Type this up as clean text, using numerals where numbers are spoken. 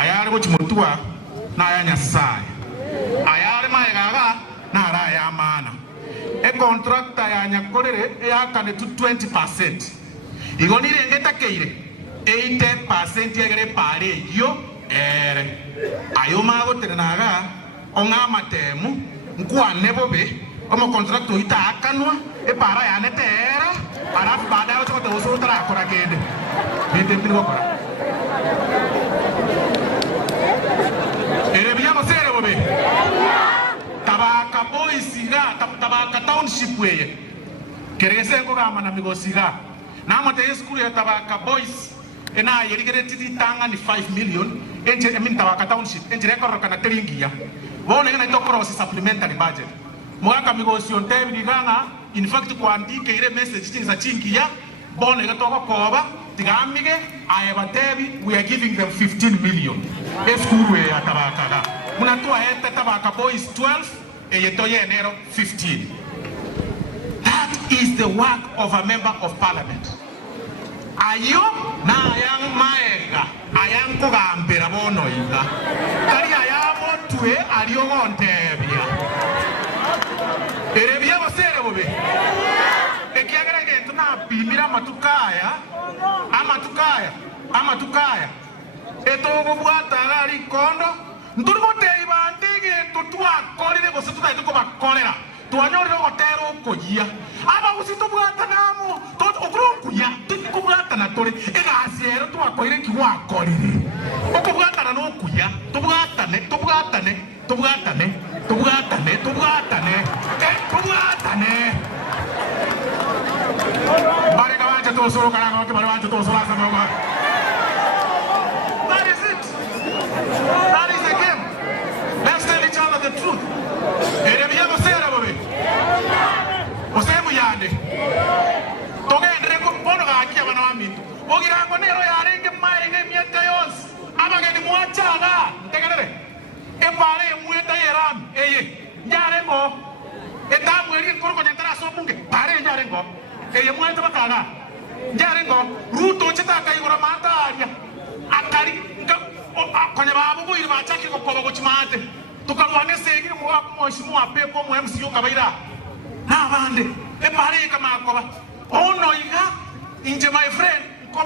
ayare go chimotua na ya Nyasaye ayare maegaga na ara ya mana e contractor ya nyakorere ya kane to 20%. Igoni rengeta keire 80% yegere pare yo ere ayo mago tenaga onga matemu nkwane bobe omo contractor ita akanwa e para ya netera para bada yo chote oso tra akora kende binde pingo kora ere biya mosere bobe tabaka boisiga tabaka township weye kerese ko gama na migosiga na mote school ya tabaka boys ena yerigere titi tanga ni 5 million enje tabaka township enje record kana teringia wone ngana to cross supplementary budget mwaka migosio ntebi diganga in fact kuandike ile message tinza chingia bone ga toko koba tigamige ayabatebi we are giving them 15 million school we ya tabaka da munatua hete tabaka boys 12 eyetoye enero 15. That is the work of a member of parliament. Ayo na ayang maega ayang kugambira bono ida kari ayabo tue ariyo gontebia erebia basere bobe ekiagera gento na pimira matukaya etogo bwata ari kondo ndurumotei bandege tutwa korire bose tutaito ko bakorera twanyorire gotero kujia aba usito bwata namo toto okrukuya tiko bwata na tore egasiero twakoire kiwa korire okubwata na nokuya tubwatane bare kawanja to solo kana ko bare wanja to solo sama. That is it. That is the game. Let's tell each other the truth. Eremia bosera bobe. Osemu yande. Togendre ko bono ga akia bana wamintu. Ogira ngo nero yarenge maire mieta yos. Abage ni mwachaga. Tegerere. E pare mueta yeram. Eye. Yarengo. Etamu eri korko nyentara so bunge. Pare yarengo. Eye mueta bakaga. Yarengo. Ruto cheta kai gora mata aria. Akari kwenye babu iri bachaki ko kobo chimate tukarwane segi mu apepo mu MCU kabaira na bande e pare kama akoba ono iga inje my friend